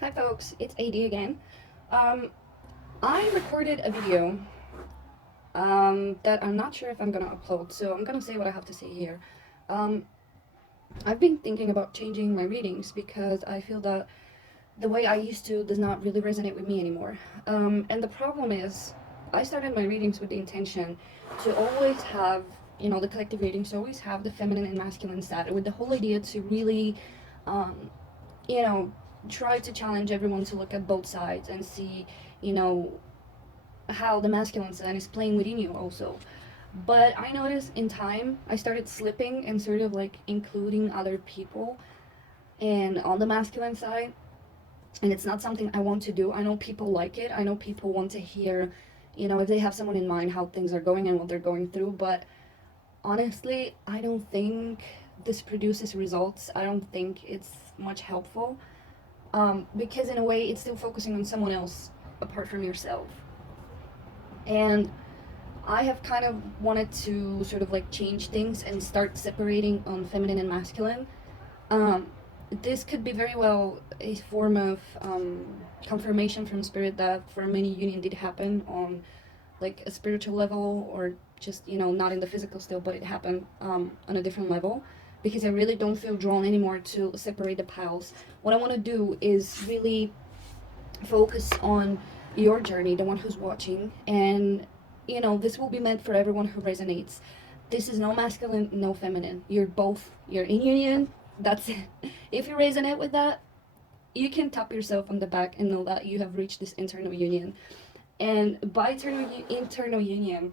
Hi folks, it's AD again. Um, I recorded a video that I'm not sure if I'm gonna upload, so I'm gonna say what I have to say here. Um, I've been thinking about changing my readings because I feel that the way I used to does not really resonate with me anymore. And the problem is, I started my readings with the intention to always have, the collective readings, to always have the feminine and masculine side, with the whole idea to really um, you know, try to challenge everyone to look at both sides and see, you know, how the masculine side is playing within you also. But I noticed in time I started slipping and sort of like including other people and on the masculine side. And it's not something I want to do. I know people like it. I know people want to hear, if they have someone in mind, how things are going and what they're going through. But honestly, I don't think this produces results. I don't think it's much helpful, because in a way it's still focusing on someone else apart from yourself. And I have kind of wanted to sort of like change things and start separating on feminine and masculine. Um, this could be very well a form of confirmation from spirit that for many union did happen on like a spiritual level, or just not in the physical still, but it happened on a different level, because I really don't feel drawn anymore to separate the piles. What I want to do is really focus on your journey, the one who's watching, and this will be meant for everyone who resonates. This is no masculine, no feminine. You're both. You're in union. That's it. If you resonate with that, you can tap yourself on the back and know that you have reached this internal union. And by internal union,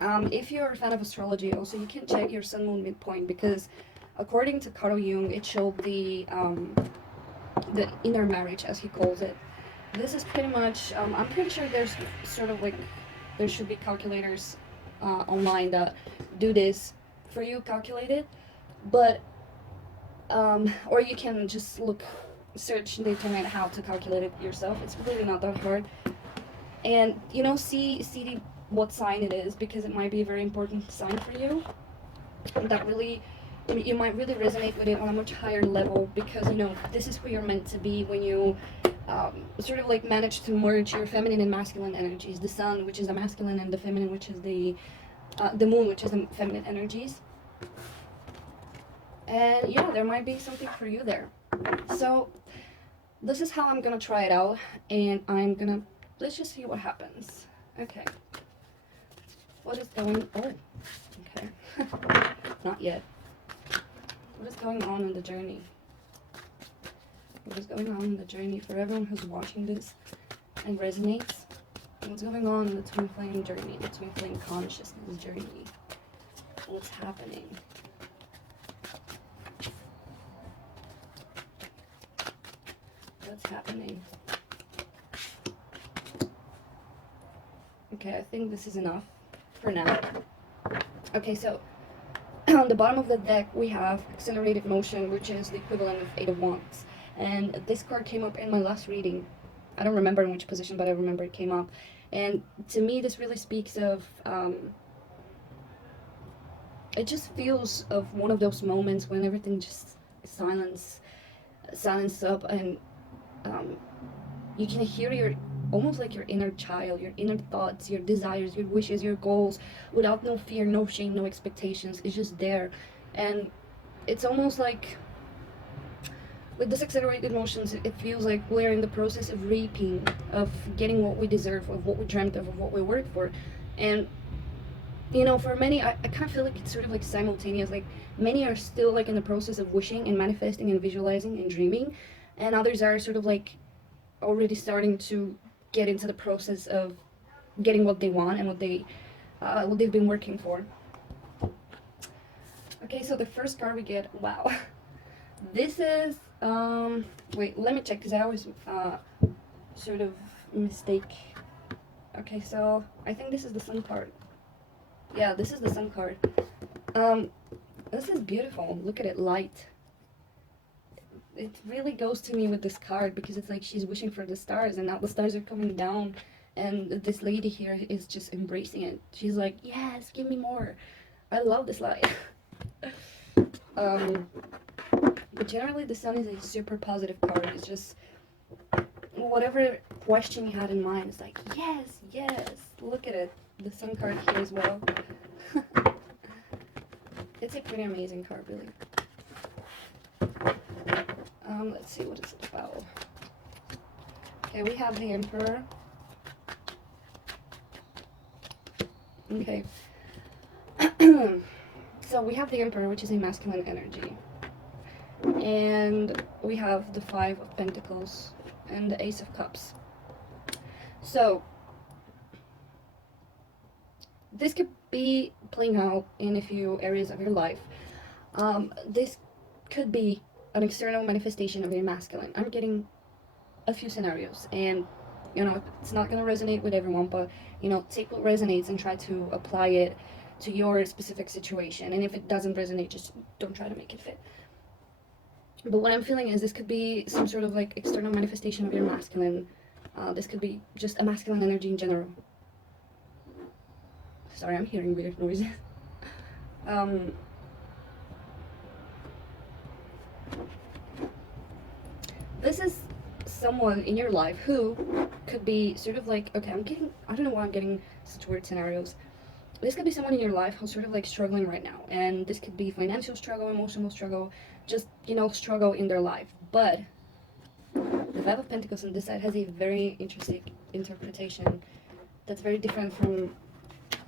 if you're a fan of astrology, also you can check your sun moon midpoint, because according to Carl Jung, it showed the inner marriage, as he calls it. This is pretty much. I'm pretty sure there's sort of like there should be calculators online that do this for you, calculate it, but or you can just search the internet how to calculate it yourself. It's really not that hard. And see what sign it is, because it might be a very important sign for you. That really, you might really resonate with it on a much higher level, because this is who you're meant to be when you sort of like manage to merge your feminine and masculine energies. The sun, which is the masculine, and the feminine, which is the moon, which is the feminine energies. And yeah, there might be something for you there. So this is how I'm gonna try it out, and let's just see what happens. Okay. What is going? Oh, okay. Not yet. What is going on in the journey? What is going on in the journey for everyone who's watching this and resonates? What's going on in the twin flame journey, the twin flame consciousness journey? What's happening? What's happening? Okay, I think this is enough for now. Okay, so on the bottom of the deck we have accelerated motion, which is the equivalent of Eight of Wands. And this card came up in my last reading. I don't remember in which position, but I remember it came up. And to me, this really speaks of, it just feels of one of those moments when everything just silence up, and um, you can hear almost like your inner child, your inner thoughts, your desires, your wishes, your goals, without no fear, no shame, no expectations. It's just there. And it's almost like with this accelerated motions, it feels like we're in the process of reaping, of getting what we deserve, of what we dreamt of what we worked for. And for many, I kind of feel like it's sort of like simultaneous. Like many are still like in the process of wishing and manifesting and visualizing and dreaming, and others are sort of like already starting to get into the process of getting what they want and what they've been working for. Okay, so the first card we get, wow, this is wait, let me check, because I always sort of mistake. Okay, so I think this is the sun card. Yeah, this is the sun card. Um, this is beautiful. Look at it, light. It really goes to me with this card, because it's like she's wishing for the stars, and now the stars are coming down, and this lady here is just embracing it. She's like, yes, give me more. I love this light. um, but generally the sun is a super positive card. It's just whatever question you had in mind is like, yes, yes, look at it. The sun card here as well. It's a pretty amazing card, really. Let's see what it's about. Okay, we have the Emperor. Okay. So we have the Emperor, which is a masculine energy. And we have the Five of Pentacles and the Ace of Cups. So this could be playing out in a few areas of your life. This could be an external manifestation of your masculine. I'm getting a few scenarios, and you know, it's not going to resonate with everyone, but you know, take what resonates and try to apply it to your specific situation. And if it doesn't resonate, just don't try to make it fit. But what I'm feeling is this could be some sort of like external manifestation of your masculine. This could be just a masculine energy in general. Sorry, I'm hearing weird noises. This is someone in your life who could be sort of like, okay, I don't know why I'm getting such weird scenarios. This could be someone in your life who's sort of like struggling right now, and this could be financial struggle, emotional struggle, just, you know, struggle in their life. But the Five of Pentacles on this side has a very interesting interpretation that's very different from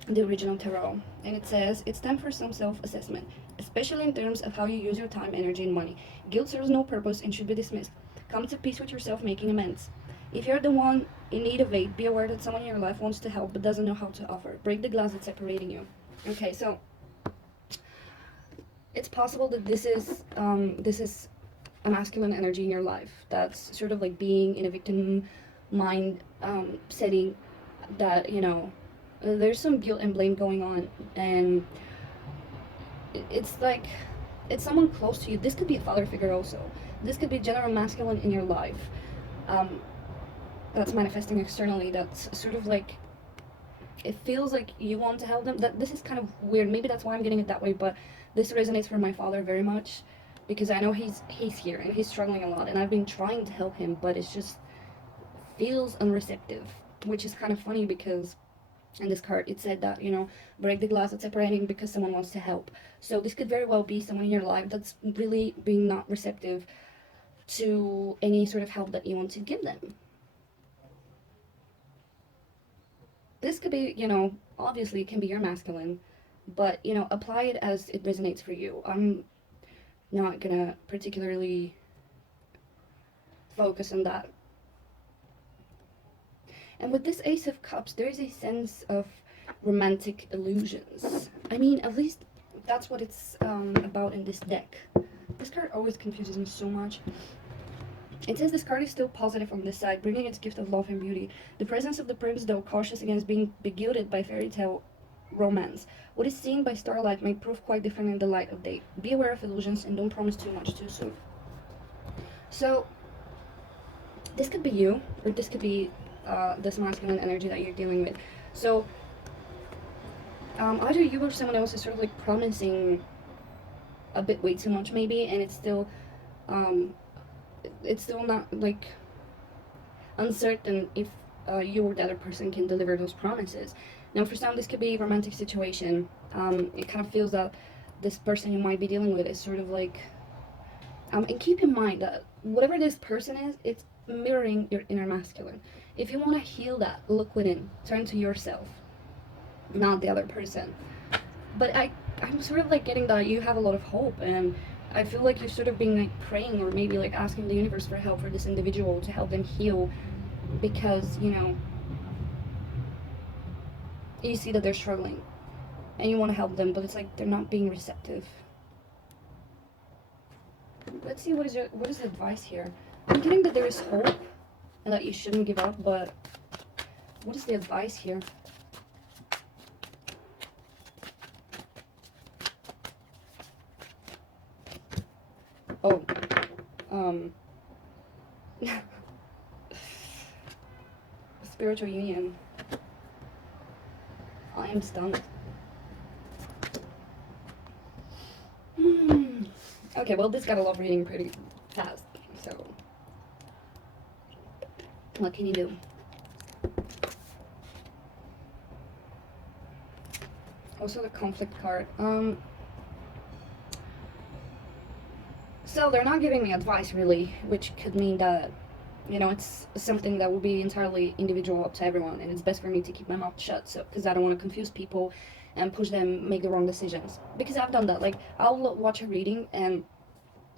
the original tarot. And it says, it's time for some self-assessment, especially in terms of how you use your time, energy, and money. Guilt serves no purpose and should be dismissed. Come to peace with yourself, making amends. If you're the one in need of aid, be aware that someone in your life wants to help but doesn't know how to offer. Break the glass that's separating you. Okay, so it's possible that this is a masculine energy in your life that's sort of like being in a victim mind setting, that, you know, there's some guilt and blame going on, and it's like it's someone close to you. This could be a father figure also. This could be general masculine in your life, that's manifesting externally, that's sort of like, it feels like you want to help them. That this is kind of weird, maybe that's why I'm getting it that way, but this resonates for my father very much, because I know he's here and he's struggling a lot, and I've been trying to help him, but it's just feels unreceptive, which is kind of funny because in this card it said that, you know, break the glass that's separating because someone wants to help. So this could very well be someone in your life that's really being not receptive to any sort of help that you want to give them. This could be, you know, obviously it can be your masculine, but, you know, apply it as it resonates for you. I'm not gonna particularly focus on that. And with this Ace of Cups, there is a sense of romantic illusions. I mean, at least that's what it's about in this deck. This card always confuses me so much. It says this card is still positive on this side, bringing its gift of love and beauty. The presence of the prince, though, cautious against being beguiled by fairy tale romance. What is seen by starlight may prove quite different in the light of day. Be aware of illusions and don't promise too much too soon. So, this could be you, or this could be this masculine energy that you're dealing with. So, either you or someone else is sort of like promising a bit way too much, maybe, and it's still not like uncertain if you or the other person can deliver those promises. Now, for some, this could be a romantic situation. It kind of feels that this person you might be dealing with is sort of like, and keep in mind that whatever this person is, it's mirroring your inner masculine. If you want to heal that, look within, turn to yourself, not the other person. But I'm sort of like getting that you have a lot of hope, and I feel like you're sort of being like praying, or maybe like asking the universe for help for this individual to help them heal, because, you know, you see that they're struggling and you want to help them, but it's like they're not being receptive. Let's see, what is the advice here? I'm getting that there is hope and that you shouldn't give up, but what is the advice here? Oh, spiritual union. I am stunned. Okay, well, this got a love reading pretty fast, so What can you do? Also the conflict card. So they're not giving me advice really, which could mean that, you know, it's something that will be entirely individual up to everyone, and it's best for me to keep my mouth shut, so because I don't want to confuse people and push them make the wrong decisions. Because I've done that. Like, I'll watch a reading and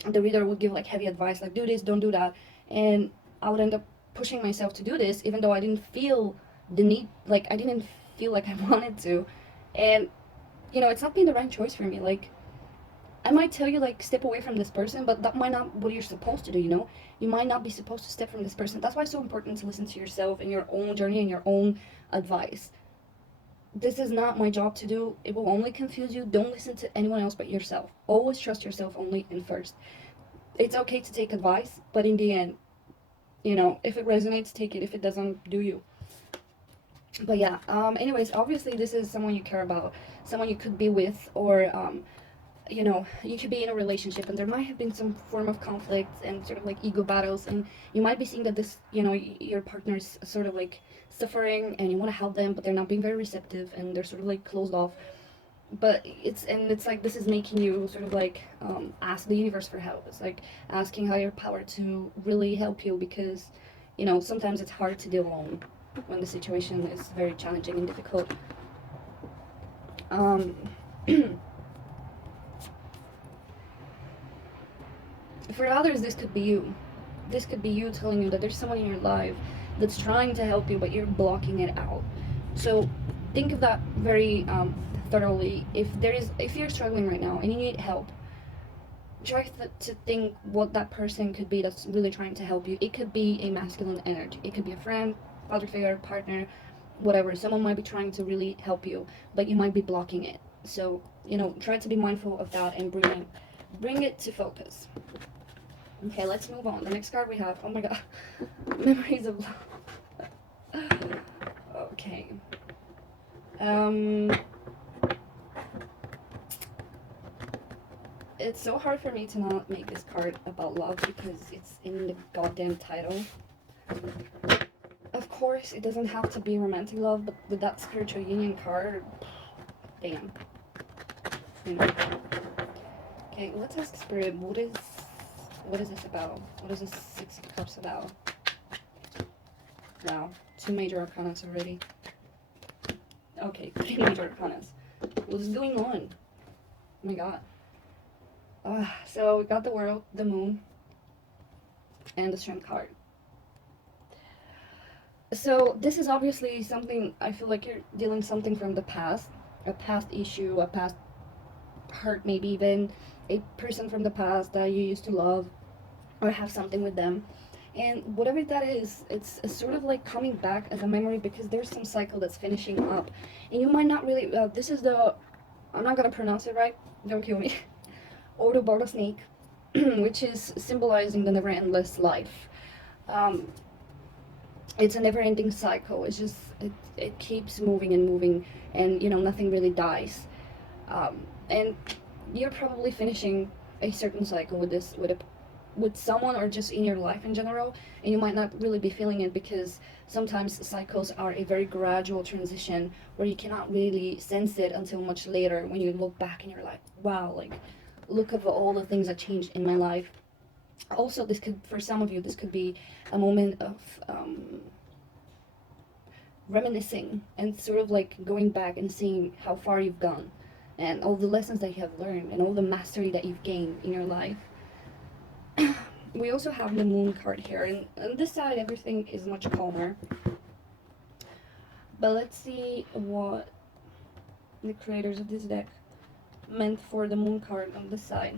the reader would give like heavy advice, like do this, don't do that, and I would end up pushing myself to do this, even though I didn't feel the need, like I didn't feel like I wanted to, and you know, it's not been the right choice for me. Like, I might tell you like step away from this person, but that might not what you're supposed to do, you know? You might not be supposed to step from this person. That's why it's so important to listen to yourself and your own journey and your own advice. This is not my job to do. It will only confuse you. Don't listen to anyone else but yourself. Always trust yourself only and first. It's okay to take advice, but in the end, you know, if it resonates, take it. If it doesn't, do you. But yeah, anyways, obviously this is someone you care about, someone you could be with, or you know, you could be in a relationship and there might have been some form of conflict and sort of like ego battles, and you might be seeing that this, you know, your partner's sort of like suffering and you want to help them, but they're not being very receptive and they're sort of like closed off. But it's like this is making you sort of like ask the universe for help. It's like asking higher power to really help you, because you know, sometimes it's hard to deal alone when the situation is very challenging and difficult. um For others, this could be you. This could be you telling you that there's someone in your life that's trying to help you, but you're blocking it out. So think of that very thoroughly. If you're struggling right now and you need help, try to think what that person could be that's really trying to help you. It could be a masculine energy. It could be a friend, father figure, partner, whatever. Someone might be trying to really help you, but you might be blocking it. So, you know, try to be mindful of that and bring it to focus. Okay, let's move on. The next card we have, oh my god, Memories of Love. Okay. It's so hard for me to not make this card about love because it's in the goddamn title. Of course, it doesn't have to be romantic love, but with that spiritual union card, damn. You know. Okay, let's ask Spirit, what is this about? What is this Six of Cups about? Wow, 2 major arcanas already. Okay, 3 major arcanas. What is going on? Oh my god. So we got the World, the Moon, and the Strength card. So this is obviously something, I feel like you're dealing something from the past, a past issue, a past hurt, maybe even a person from the past that you used to love or have something with them. And whatever that is, it's sort of like coming back as a memory because there's some cycle that's finishing up. And you might not really, this is the, I'm not gonna pronounce it right, don't kill me. Ouroboros snake, which is symbolizing the never-endless life. It's a never-ending cycle. It's just it keeps moving and moving, and you know, nothing really dies. And you're probably finishing a certain cycle with this with someone or just in your life in general, and you might not really be feeling it because sometimes cycles are a very gradual transition where you cannot really sense it until much later when you look back and you're like, wow, like look at all the things that changed in my life. Also, this could, for some of you, this could be a moment of reminiscing and sort of like going back and seeing how far you've gone and all the lessons that you have learned and all the mastery that you've gained in your life. We also have the Moon card here, and on this side everything is much calmer. But let's see what the creators of this deck meant for the Moon card on this side.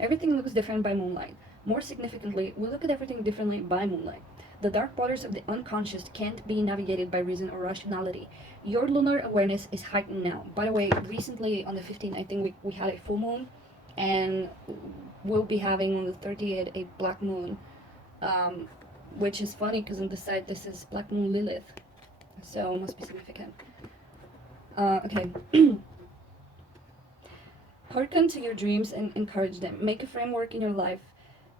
Everything looks different by moonlight. More significantly, we look at everything differently by moonlight. The dark waters of the unconscious can't be navigated by reason or rationality. Your lunar awareness is heightened now. By the way, recently on the 15th, I think we had a full moon, and we'll be having on the 30th a black moon, which is funny because on the side this is Black Moon Lilith, so it must be significant. Okay. Hearken to your dreams and encourage them. Make a framework in your life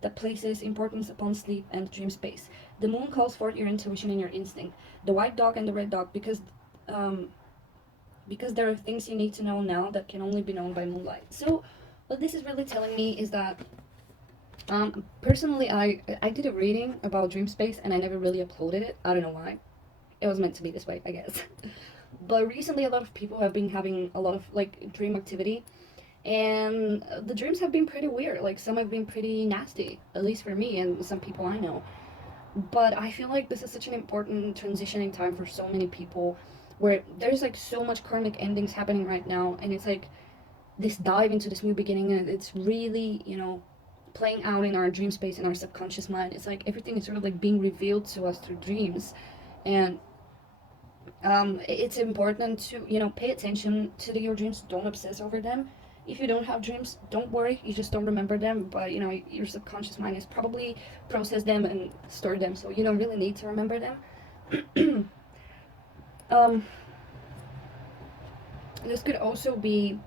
that places importance upon sleep and dream space. The moon calls forth your intuition and your instinct. The white dog and the red dog, um, because there are things you need to know now that can only be known by moonlight. So, what this is really telling me is that, personally, I did a reading about dream space and I never really uploaded it. I don't know why. It was meant to be this way, I guess. But recently, a lot of people have been having a lot of like dream activity, and the dreams have been pretty weird. Like some have been pretty nasty, at least for me and some people I know. But I feel like this is such an important transitioning time for so many people, where there's like so much karmic endings happening right now, and it's like this dive into this new beginning, and it's really, playing out in our dream space, in our subconscious mind. It's like everything is sort of like being revealed to us through dreams. And it's important to, pay attention to your dreams. Don't obsess over them. If you don't have dreams, don't worry, you just don't remember them, but your subconscious mind has probably processed them and stored them, so you don't really need to remember them. um, this could also be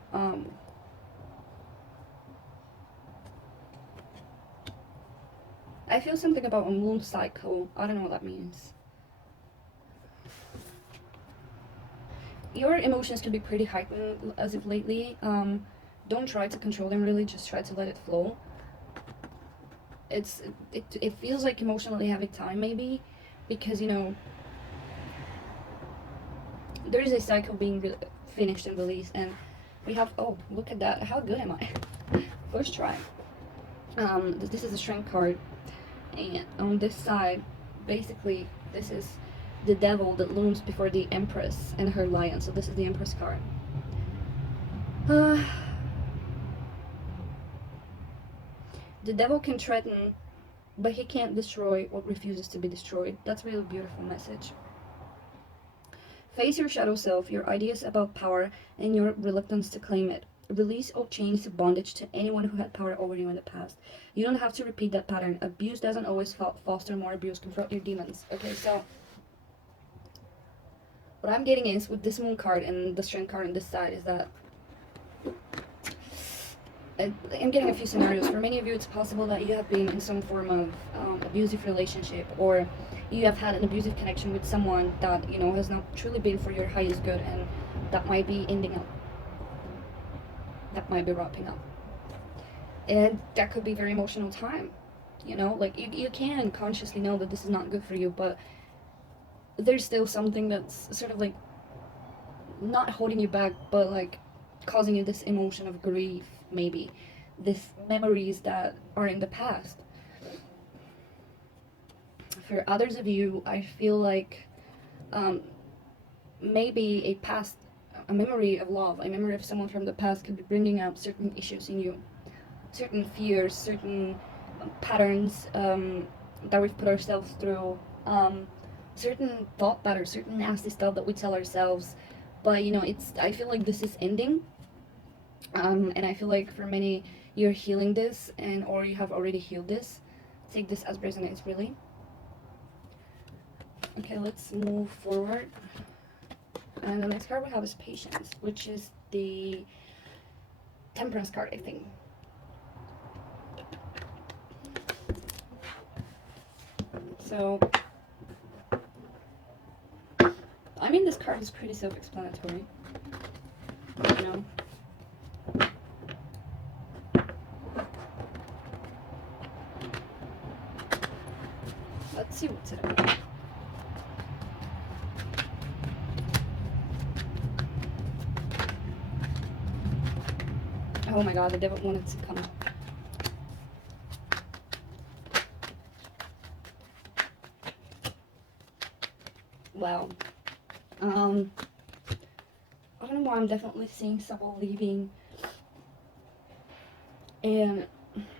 I feel something about a moon cycle. I don't know what that means. Your emotions can be pretty heightened as of lately. Don't try to control them, really, just try to let it flow. It feels like emotionally heavy time, maybe, because there is a cycle being finished and released, and we have, oh, look at that, how good am I? First try. This is a strength card, and on this side, basically, this is the devil that looms before the empress and her lion. So this is the empress card. The devil can threaten, but he can't destroy what refuses to be destroyed. That's a really beautiful message. Face your shadow self, your ideas about power, and your reluctance to claim it. Release all chains of bondage to anyone who had power over you in the past. You don't have to repeat that pattern. Abuse doesn't always foster more abuse. Confront your demons. Okay, so what I'm getting is, with this moon card and the strength card on this side, is that I'm getting a few scenarios. For many of you, it's possible that you have been in some form of abusive relationship, or you have had an abusive connection with someone that, has not truly been for your highest good, and that might be ending up. That might be wrapping up. And that could be a very emotional time. Like you can consciously know that this is not good for you, but there's still something that's sort of like not holding you back, but like causing you this emotion of grief, maybe these memories that are in the past. For others of you, I feel like maybe a memory of love, a memory of someone from the past could be bringing up certain issues in you, certain fears, certain patterns that we've put ourselves through, certain thought patterns, certain nasty stuff that we tell ourselves. But I feel like this is ending, and I feel like for many, you're healing this, or you have already healed this. Take this as resonates, really. Okay, let's move forward. And the next card we have is Patience, which is the Temperance card, I think. So, I mean, this card is pretty self-explanatory, Let's see what's it about. Oh my god, the devil wanted to come out. Wow. I don't know why I'm definitely seeing someone leaving. And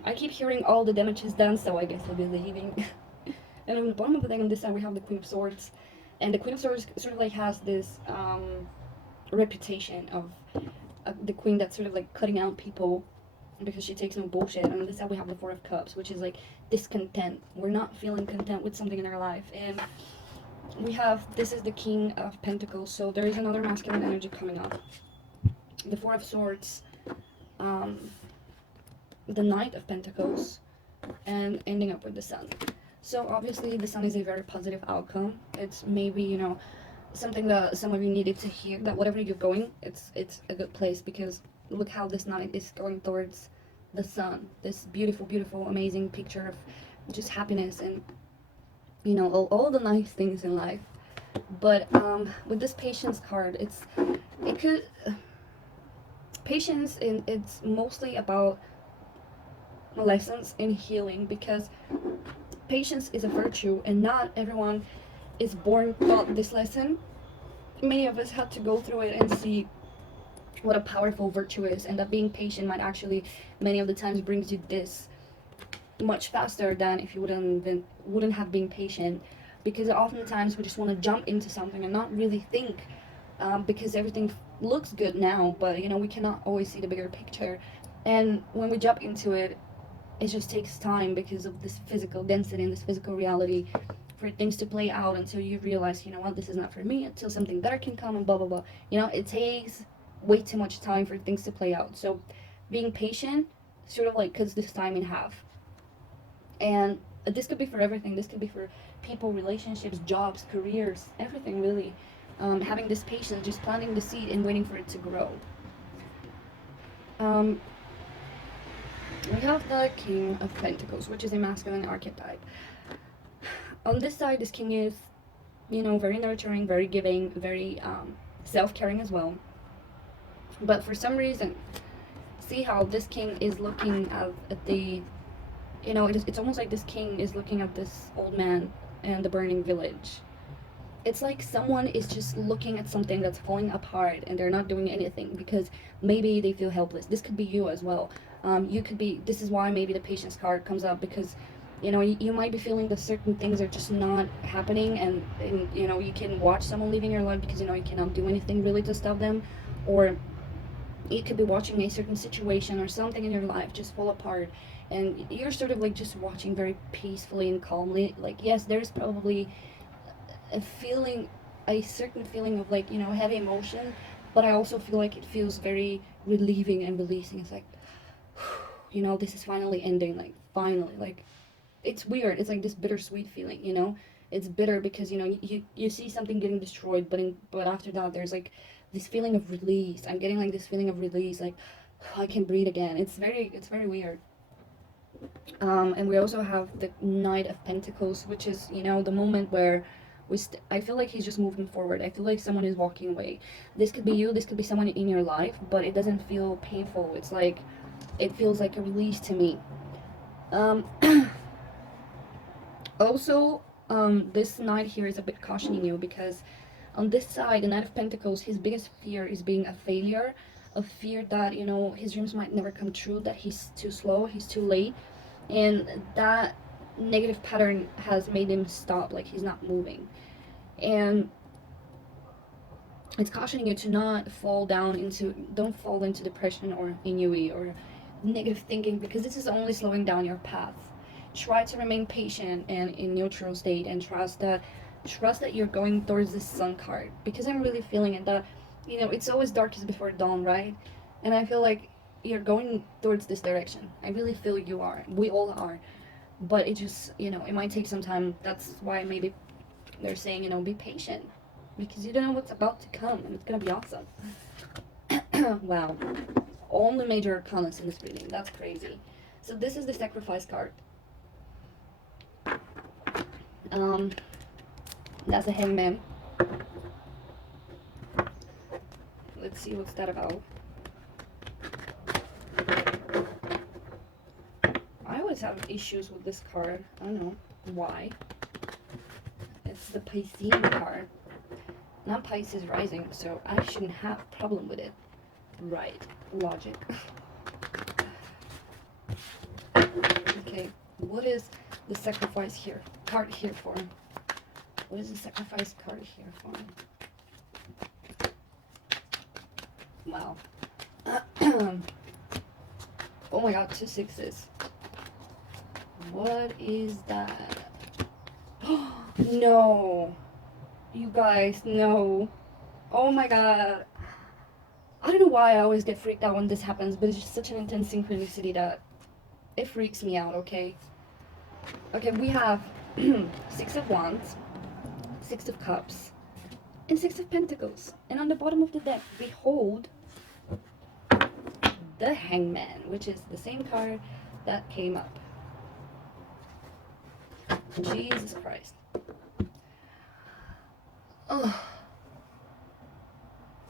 I keep hearing all the damage is done, so I guess I'll be leaving. And on the bottom of the deck on this side we have the Queen of Swords. And the Queen of Swords sort of like has this reputation of the queen that's sort of like cutting out people because she takes no bullshit. And on this side we have the Four of Cups, which is like discontent. We're not feeling content with something in our life. And we have, this is the King of Pentacles, so there is another masculine energy coming up. The Four of Swords, the Knight of Pentacles, and ending up with the sun. So obviously the sun is a very positive outcome. It's maybe, you know, something that some of you needed to hear, that whatever you're going, it's a good place, because look how this night is going towards the sun. This beautiful, beautiful, amazing picture of just happiness and, you know, all the nice things in life. But with this patience card, it could patience, and it's mostly about lessons in healing, because patience is a virtue and not everyone is born taught this lesson. Many of us had to go through it and see what a powerful virtue is, and that being patient might actually many of the times brings you this much faster than if you wouldn't have been patient, because oftentimes we just want to jump into something and not really think, because everything looks good now, but you know, we cannot always see the bigger picture. And when we jump into it, it just takes time because of this physical density and this physical reality for things to play out until you realize, you know what, this is not for me, until something better can come and blah blah blah. You know, it takes way too much time for things to play out. So being patient sort of like cuts this time in half. And this could be for everything. This could be for people, relationships, jobs, careers, everything really. Having this patience, just planting the seed and waiting for it to grow. um, we have the King of Pentacles, which is a masculine archetype. On this side, this king is, you know, very nurturing, very giving, very self-caring as well. But for some reason, see how this king is looking at the, you know, it's almost like this king is looking at this old man and the burning village. It's like someone is just looking at something that's falling apart and they're not doing anything because maybe they feel helpless. This could be you as well. You could be, this is why maybe the patience card comes up, because you know, you might be feeling that certain things are just not happening, and you know, you can watch someone leaving your life because you know you cannot do anything really to stop them, or you could be watching a certain situation or something in your life just fall apart, and you're sort of like just watching very peacefully and calmly. Like, yes, there's probably a feeling, a certain feeling of, like, you know, heavy emotion, but I also feel like it feels very relieving and releasing. It's like, you know, this is finally ending, like finally, like, it's weird. It's like this bittersweet feeling, you know. It's bitter because you know you see something getting destroyed, but after that there's like this feeling of release. I'm getting like this feeling of release, like I can breathe again. It's very weird. And we also have the Knight of Pentacles, which is, you know, the moment where I feel like he's just moving forward. I feel like someone is walking away. This could be you. This could be someone in your life, but it doesn't feel painful. It's like it feels like a release to me. Um, Also, this knight here is a bit cautioning you, because on this side, the Knight of Pentacles, his biggest fear is being a failure, a fear that, you know, his dreams might never come true, that he's too slow, he's too late, and that negative pattern has made him stop, like he's not moving. And it's cautioning you to not don't fall into depression or ennui or negative thinking, because this is only slowing down your path. Try to remain patient and in neutral state, and trust that you're going towards this sun card, because I'm really feeling it, that, you know, it's always darkest before dawn, right? And I feel like you're going towards this direction. I really feel you are. We all are. But it just, you know, it might take some time. That's why maybe they're saying, you know, be patient, because you don't know what's about to come, and it's gonna be awesome. Wow. All the major arcanas in this reading. That's crazy. So this is the Sacrifice card. That's a hangman. Let's see what's that about. I always have issues with this card. I don't know why. It's the Piscean card. Not Pisces rising, so I shouldn't have a problem with it. Right. Logic. Okay. What is the sacrifice card here for? What is the sacrifice card here for? Wow. Oh my god, 2 sixes. What is that? No. You guys, no. Oh my god. I don't know why I always get freaked out when this happens, but it's just such an intense synchronicity that it freaks me out, okay? Okay, we have Six of Wands, Six of Cups, and Six of Pentacles. And on the bottom of the deck, we hold the Hangman, which is the same card that came up. Jesus Christ. Oh,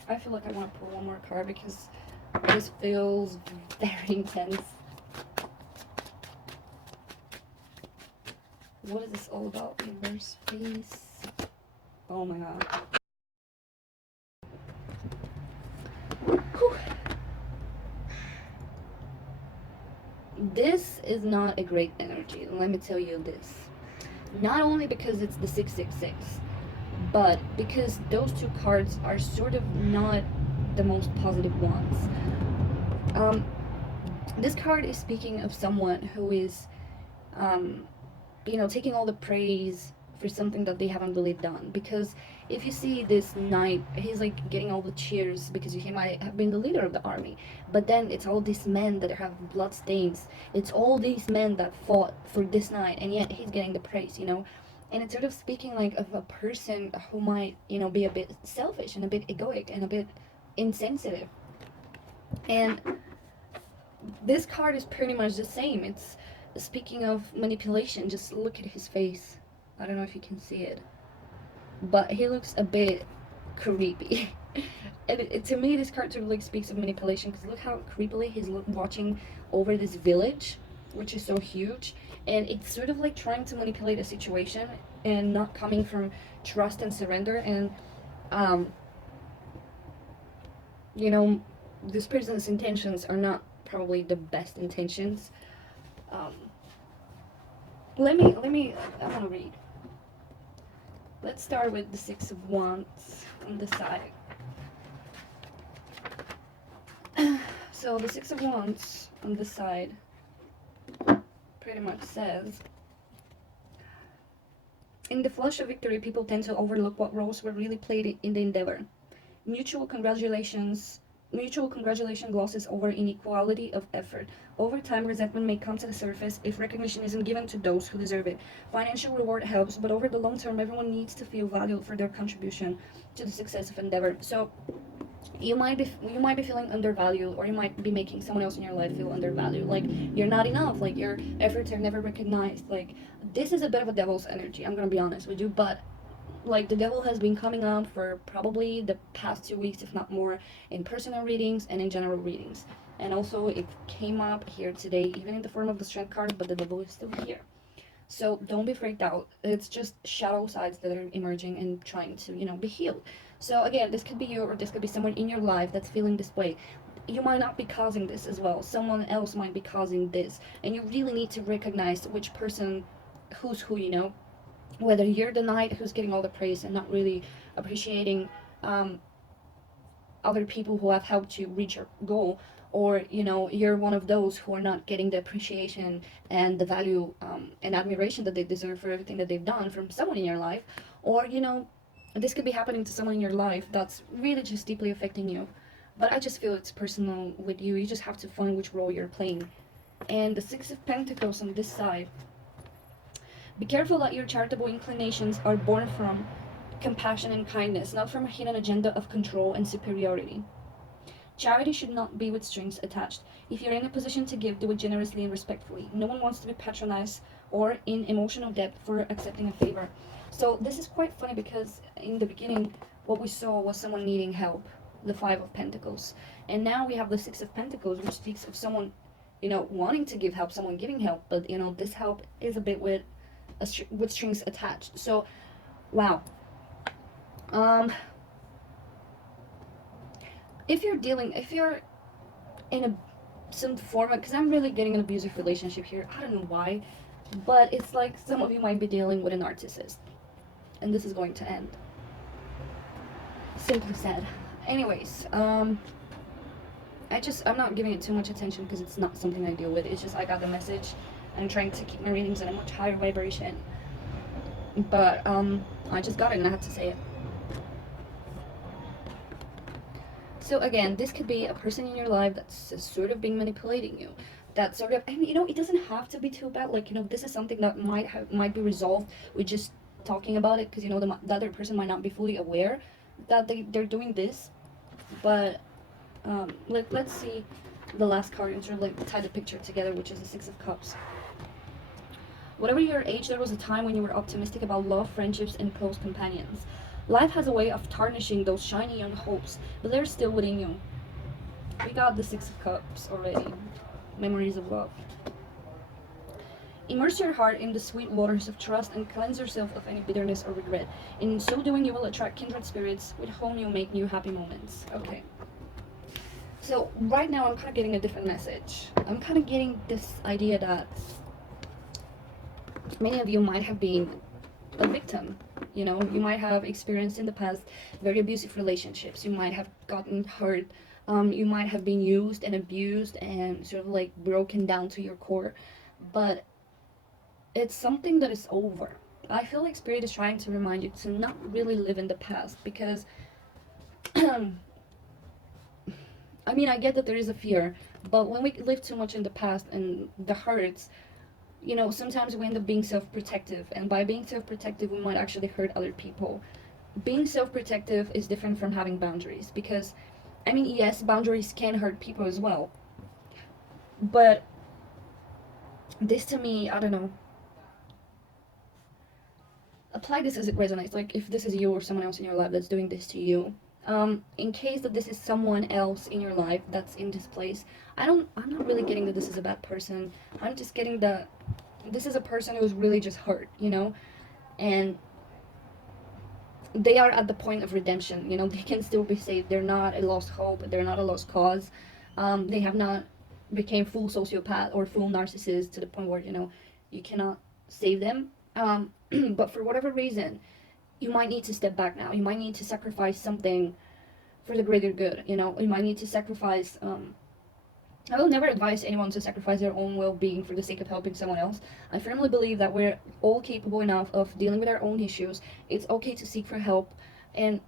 I feel like I want to pull one more card because this feels very intense. What is this all about? Universe, please. Oh my god. Whew. This is not a great energy, let me tell you this. Not only because it's the 666, but because those two cards are sort of not the most positive ones. This card is speaking of someone who is, taking all the praise for something that they haven't really done. Because if you see this knight, he's like getting all the cheers because he might have been the leader of the army. But then it's all these men that have blood stains. It's all these men that fought for this knight, and yet he's getting the praise, And it's sort of speaking like of a person who might, be a bit selfish and a bit egoic and a bit insensitive. And this card is pretty much the same. It's speaking of manipulation. Just look at his face. I don't know if you can see it, but he looks a bit creepy. And to me, this card sort of like speaks of manipulation, because look how creepily he's watching over this village, which is so huge, and it's sort of like trying to manipulate a situation and not coming from trust and surrender. And this person's intentions are not probably the best intentions. Let me I want to read. Let's start with the Six of Wands on the side. So the Six of Wands on the side pretty much says, in the flush of victory, people tend to overlook what roles were really played in the endeavor. Mutual congratulation glosses over inequality of effort. Over time, resentment may come to the surface if recognition isn't given to those who deserve it. Financial reward helps, but over the long term, everyone needs to feel valued for their contribution to the success of endeavor. So you might be feeling undervalued, or you might be making someone else in your life feel undervalued, like you're not enough, like your efforts are never recognized. Like, this is a bit of a devil's energy, I'm gonna be honest with you, but like the devil has been coming up for probably the past 2 weeks, if not more, in personal readings and in general readings. And also it came up here today, even in the form of the strength card, but the devil is still here. So don't be freaked out. It's just shadow sides that are emerging and trying to, be healed. So again, this could be you, or this could be someone in your life that's feeling this way. You might not be causing this as well. Someone else might be causing this. And you really need to recognize which person, who's who, whether you're the knight who's getting all the praise and not really appreciating other people who have helped you reach your goal, or you're one of those who are not getting the appreciation and the value and admiration that they deserve for everything that they've done from someone in your life. Or this could be happening to someone in your life that's really just deeply affecting you, but I just feel it's personal with you. You just have to find which role you're playing. And the Six of Pentacles on this side, be careful that your charitable inclinations are born from compassion and kindness, not from a hidden agenda of control and superiority. Charity should not be with strings attached. If you're in a position to give, do it generously and respectfully. No one wants to be patronized or in emotional debt for accepting a favor. So this is quite funny, because in the beginning, what we saw was someone needing help, the Five of Pentacles. And now we have the Six of Pentacles, which speaks of someone, wanting to give help, someone giving help, but, this help is a bit with strings attached. So, wow. If you're in some form of, because I'm really getting an abusive relationship here, I don't know why, but it's like some of you might be dealing with a narcissist, and this is going to end. Simply said. Anyways, I'm not giving it too much attention because it's not something I deal with. It's just I got the message. I'm trying to keep my readings at a much higher vibration, but I just got it and I had to say it. So again, this could be a person in your life that's sort of being manipulating you. that sort of, and you know, it doesn't have to be too bad. Like, you know, this is something that might be resolved with just talking about it, because you know the other person might not be fully aware that they're doing this. But let's see the last card and sort of like tie the picture together, which is the Six of Cups. Whatever your age, there was a time when you were optimistic about love, friendships, and close companions. Life has a way of tarnishing those shiny young hopes, but they're still within you. We got the Six of Cups already. Memories of love. Immerse your heart in the sweet waters of trust and cleanse yourself of any bitterness or regret. In so doing, you will attract kindred spirits with whom you'll make new happy moments. Okay. So right now I'm kind of getting a different message. I'm kind of getting this idea that many of you might have been a victim. You know, you might have experienced in the past very abusive relationships. You might have gotten hurt. You might have been used and abused and sort of like broken down to your core. But it's something that is over. I feel like Spirit is trying to remind you to not really live in the past, because I mean, I get that there is a fear, but when we live too much in the past and the hurts, you know, sometimes we end up being self-protective, and by being self-protective, we might actually hurt other people. Being self-protective is different from having boundaries, because, I mean, yes, boundaries can hurt people as well, but this to me, I don't know, apply this as it resonates. Like, if this is you or someone else in your life that's doing this to you, in case that this is someone else in your life that's in this place, I'm not really getting that this is a bad person. I'm just getting that this is a person who's really just hurt, you know, and they are at the point of redemption. You know, they can still be saved. They're not a lost hope. They're not a lost cause. They have not became full sociopath or full narcissist to the point where, you know, you cannot save them. But for whatever reason, you might need to step back now. You might need to sacrifice something for the greater good. You know, you might need to sacrifice. I will never advise anyone to sacrifice their own well-being for the sake of helping someone else. I firmly believe that we're all capable enough of dealing with our own issues. It's okay to seek for help and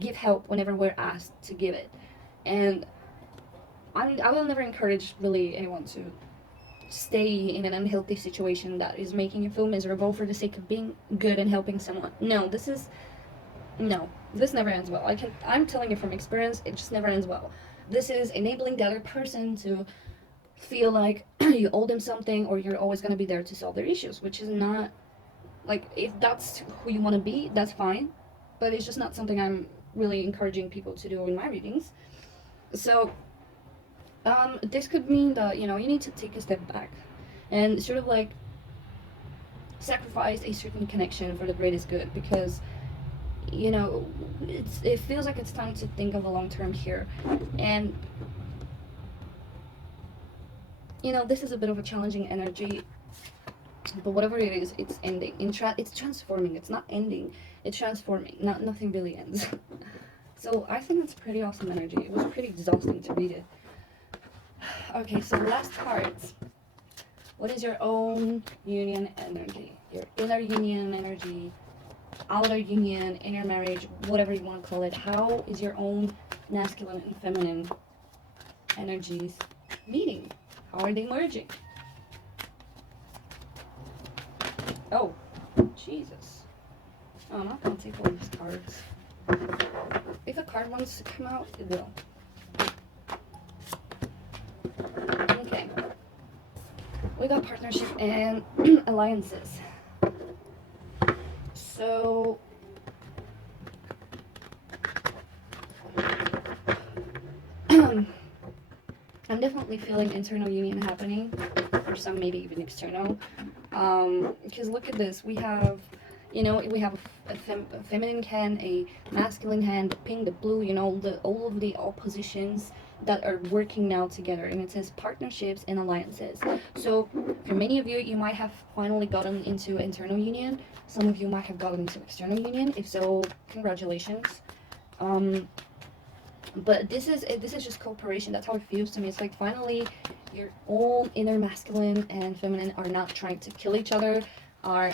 give help whenever we're asked to give it. And I will never encourage really anyone to stay in an unhealthy situation that is making you feel miserable for the sake of being good and helping someone. No, this never ends well. I'm telling you from experience, it just never ends well. This is enabling the other person to feel like you owe them something, or you're always going to be there to solve their issues, which is not, like, if that's who you want to be, that's fine, but it's just not something I'm really encouraging people to do in my readings. So this could mean that, you know, you need to take a step back and sort of like sacrifice a certain connection for the greatest good, because, you know, it feels like it's time to think of the long term here. And, you know, this is a bit of a challenging energy, but whatever it is, it's ending. It's transforming. It's not ending. It's transforming. Nothing really ends. So I think it's pretty awesome energy. It was pretty exhausting to read it. Okay, so last cards. What is your own union energy? Your inner union energy, outer union, inner marriage, whatever you want to call it. How is your own masculine and feminine energies meeting? How are they merging? Oh, Jesus. Oh, I'm not going to take all these cards. If a card wants to come out, it will. Okay. We got partnership and alliances. So I'm definitely feeling internal union happening, or some maybe even external. Because look at this, we have, you know, we have a feminine hand, a masculine hand, the pink, the blue, you know, all of the oppositions that are working now together, and it says partnerships and alliances. So for many of you, you might have finally gotten into internal union. Some of you might have gotten into external union. If so, congratulations. But this is just cooperation. That's how it feels to me. It's like finally your own inner masculine and feminine are not trying to kill each other, are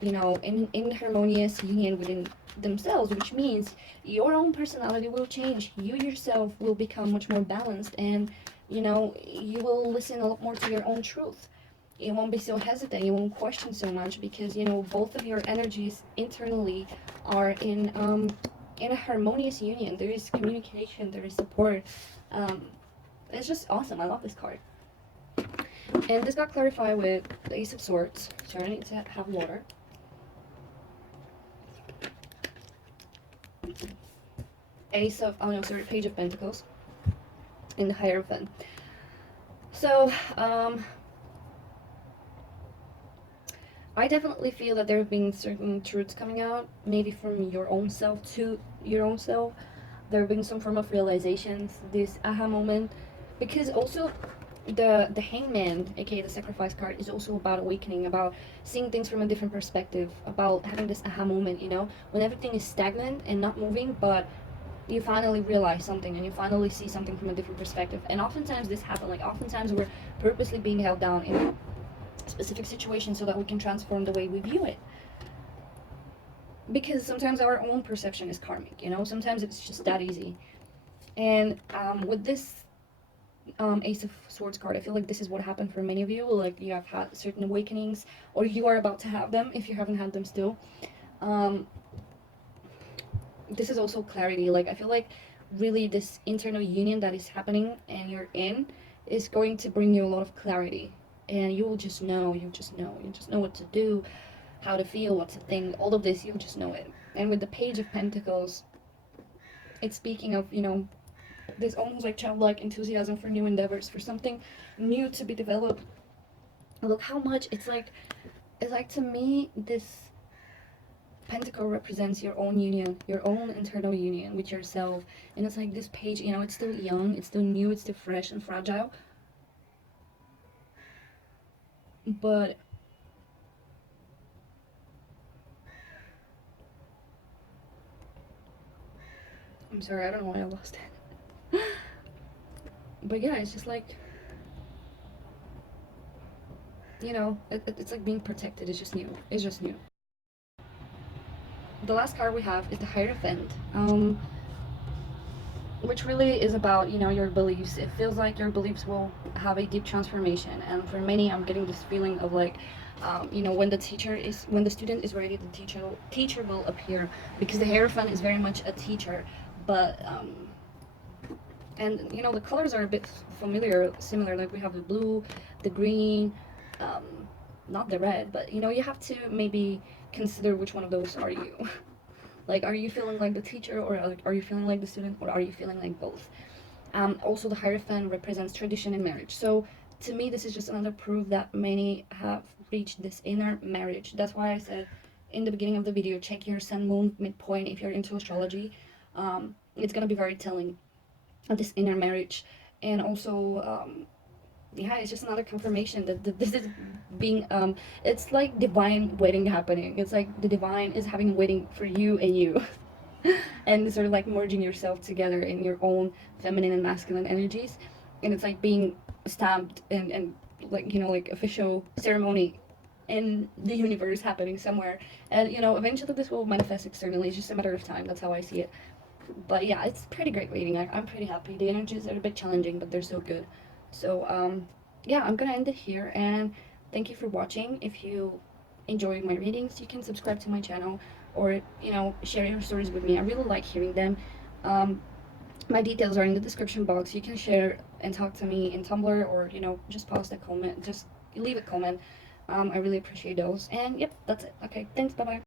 you know, in harmonious union within themselves, which means your own personality will change. You yourself will become much more balanced, and you know, you will listen a lot more to your own truth. You won't be so hesitant, you won't question so much, because you know both of your energies internally are in a harmonious union. There is communication, there is support. um, it's just awesome. I love this card. And this got clarified with the Ace of Swords, so I need to have water. Ace of, oh no, sorry, Page of Pentacles, and the Hierophant. So, I definitely feel that there have been certain truths coming out, maybe from your own self to your own self. There have been some form of realizations, this aha moment, because also the Hangman, aka the Sacrifice card, is also about awakening, about seeing things from a different perspective, about having this aha moment, you know, when everything is stagnant and not moving, but you finally realize something and you finally see something from a different perspective. And oftentimes this happens, like oftentimes we're purposely being held down in a specific situation so that we can transform the way we view it. Because sometimes our own perception is karmic, you know, sometimes it's just that easy. And with this Ace of Swords card, I feel like this is what happened for many of you. Like you have had certain awakenings, or you are about to have them if you haven't had them still. This is also clarity. Like I feel like really this internal union that is happening and you're in is going to bring you a lot of clarity, and you will just know, you just know what to do, how to feel, what to think, all of this, you'll just know it. And with the Page of Pentacles, it's speaking of, you know, this almost like childlike enthusiasm for new endeavors, for something new to be developed. Look how much it's like to me, this Pentacle represents your own union, your own internal union with yourself. And it's like this page, you know, it's still young, it's still new, it's still fresh and fragile. But I'm sorry, I don't know why I lost it. But yeah, it's just like, you know, it's like being protected. It's just new. It's just new. The last card we have is the Hierophant, which really is about, you know, your beliefs. It feels like your beliefs will have a deep transformation, and for many, I'm getting this feeling of like, you know, when the student is ready, the teacher will appear, because the Hierophant is very much a teacher, but and you know the colors are a bit similar. Like we have the blue, the green, um, not the red, but you know you have to maybe consider which one of those are you. Like, are you feeling like the teacher, or are you feeling like the student, or are you feeling like both? Also, the Hierophant represents tradition in marriage. So to me, this is just another proof that many have reached this inner marriage. That's why I said in the beginning of the video, check your sun moon midpoint if you're into astrology. It's gonna be very telling of this inner marriage. And also, yeah, it's just another confirmation that this is being it's like divine wedding happening. It's like the divine is having a wedding for you and you. And sort of like merging yourself together in your own feminine and masculine energies, and it's like being stamped and like, you know, like official ceremony in the universe happening somewhere. And you know eventually this will manifest externally. It's just a matter of time. That's how I see it. But yeah, it's pretty great reading. I'm pretty happy. The energies are a bit challenging, but they're so good. So yeah, I'm gonna end it here, and thank you for watching. If you enjoy my readings, you can subscribe to my channel, or you know, share your stories with me. I really like hearing them. um, my details are in the description box. You can share and talk to me in Tumblr, or you know, just post a comment, just leave a comment. I really appreciate those. And yep, that's it. Okay, thanks, bye bye.